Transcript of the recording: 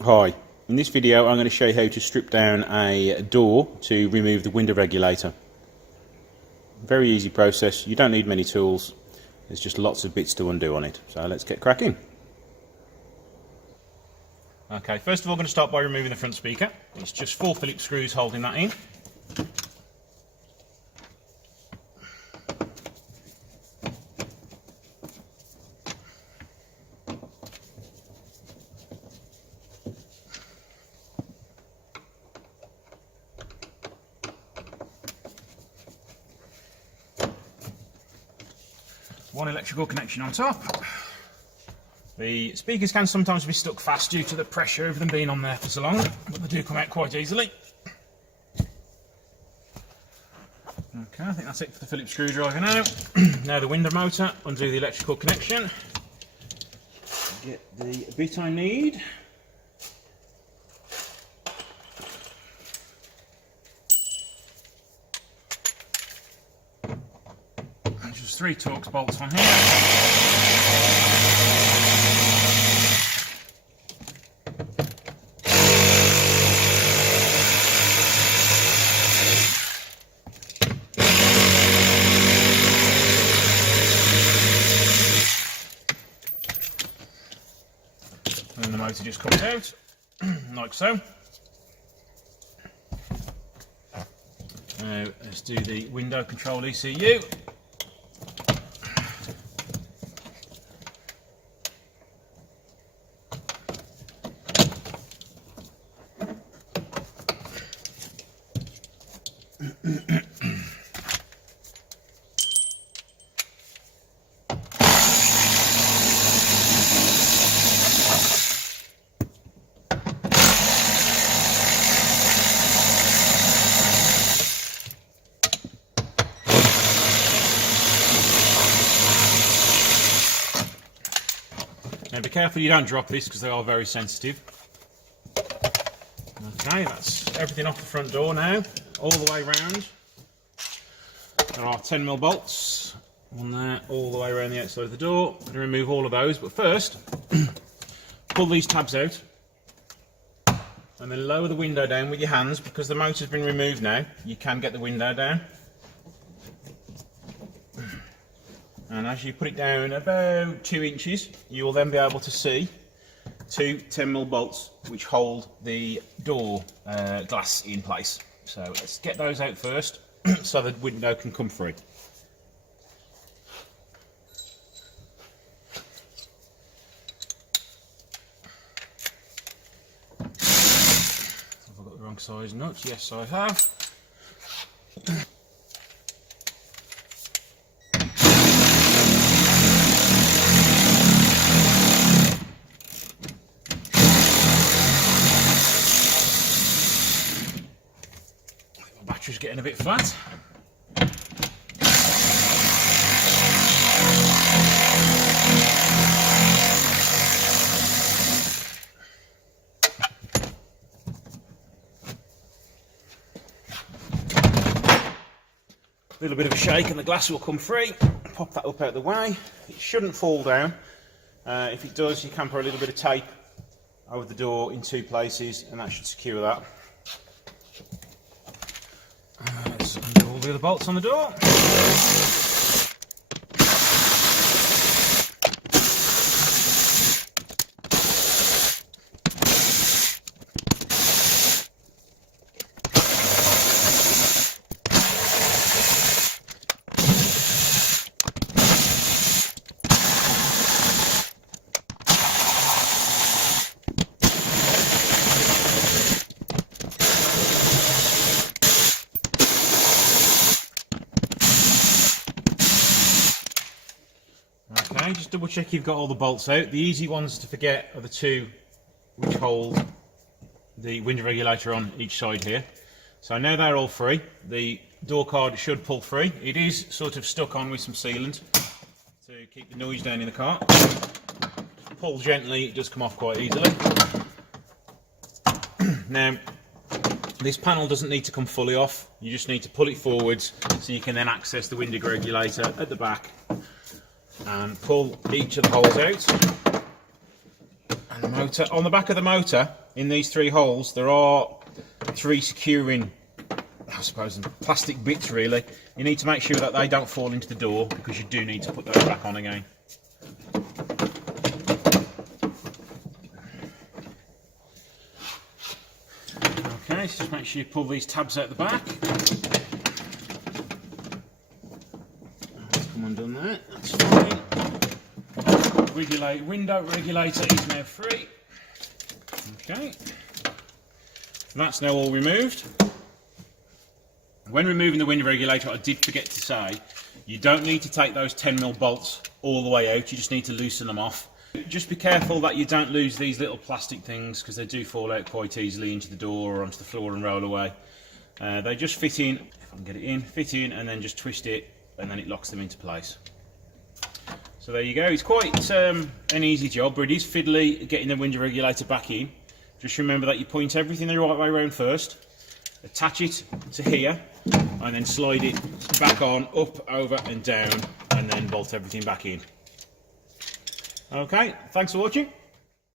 Hi, in this video I'm going to show you how to strip down a door to remove the window regulator. Very easy process, you don't need many tools, there's just lots of bits to undo on it. So let's get cracking. Okay, first of all I'm going to start by removing the front speaker. It's just 4 Phillips screws holding that in. One electrical connection on top. The speakers can sometimes be stuck fast due to the pressure of them being on there for so long, but they do come out quite easily. Okay, I think that's it for the Phillips screwdriver now. Now the window motor, undo the electrical connection. Get the bit I need. Just 3 Torx bolts on here. And the motor just comes out, like so. Now let's do the window control ECU. Now be careful you don't drop this because they are very sensitive. Okay, that's everything off the front door now, all the way round. There are 10mm bolts on there, all the way around the outside of the door. I'm going to remove all of those, but first, pull these tabs out and then lower the window down with your hands. Because the motor's been removed now, you can get the window down. And as you put it down about 2 inches, you will then be able to see 2 10mm bolts which hold the door glass in place. So let's get those out first so the window can come free. Have I got the wrong size nuts? Yes, I have. Battery's getting a bit flat. A little bit of a shake and the glass will come free. Pop that up out of the way. It shouldn't fall down. If it does, you can put a little bit of tape over the door in 2 places and that should secure that. Let's undo all the other bolts on the door. Okay, just double check you've got all the bolts out. The easy ones to forget are the 2 which hold the window regulator on each side here. So now they're all free. The door card should pull free. It is sort of stuck on with some sealant to keep the noise down in the car. Pull gently, it does come off quite easily. Now, this panel doesn't need to come fully off. You just need to pull it forwards so you can then access the window regulator at the back and pull each of the holes out. And the motor, on the back of the motor, in these 3 holes there are 3 securing, I suppose, plastic bits really. You need to make sure that they don't fall into the door, because you do need to put those back on again. Okay, so just make sure you pull these tabs out the back. That's come undone there, that's fine. Window regulator is now free. Okay, that's now all removed. When removing the window regulator, I did forget to say, you don't need to take those 10mm bolts all the way out, you just need to loosen them off. Just be careful that you don't lose these little plastic things, because they do fall out quite easily into the door or onto the floor and roll away. They just fit in, if I can get it in, fit in and then just twist it, and then it locks them into place. So there you go, it's quite an easy job, but it is fiddly getting the window regulator back in. Just remember that you point everything the right way around first, attach it to here, and then slide it back on, up, over and down, and then bolt everything back in. Okay, thanks for watching.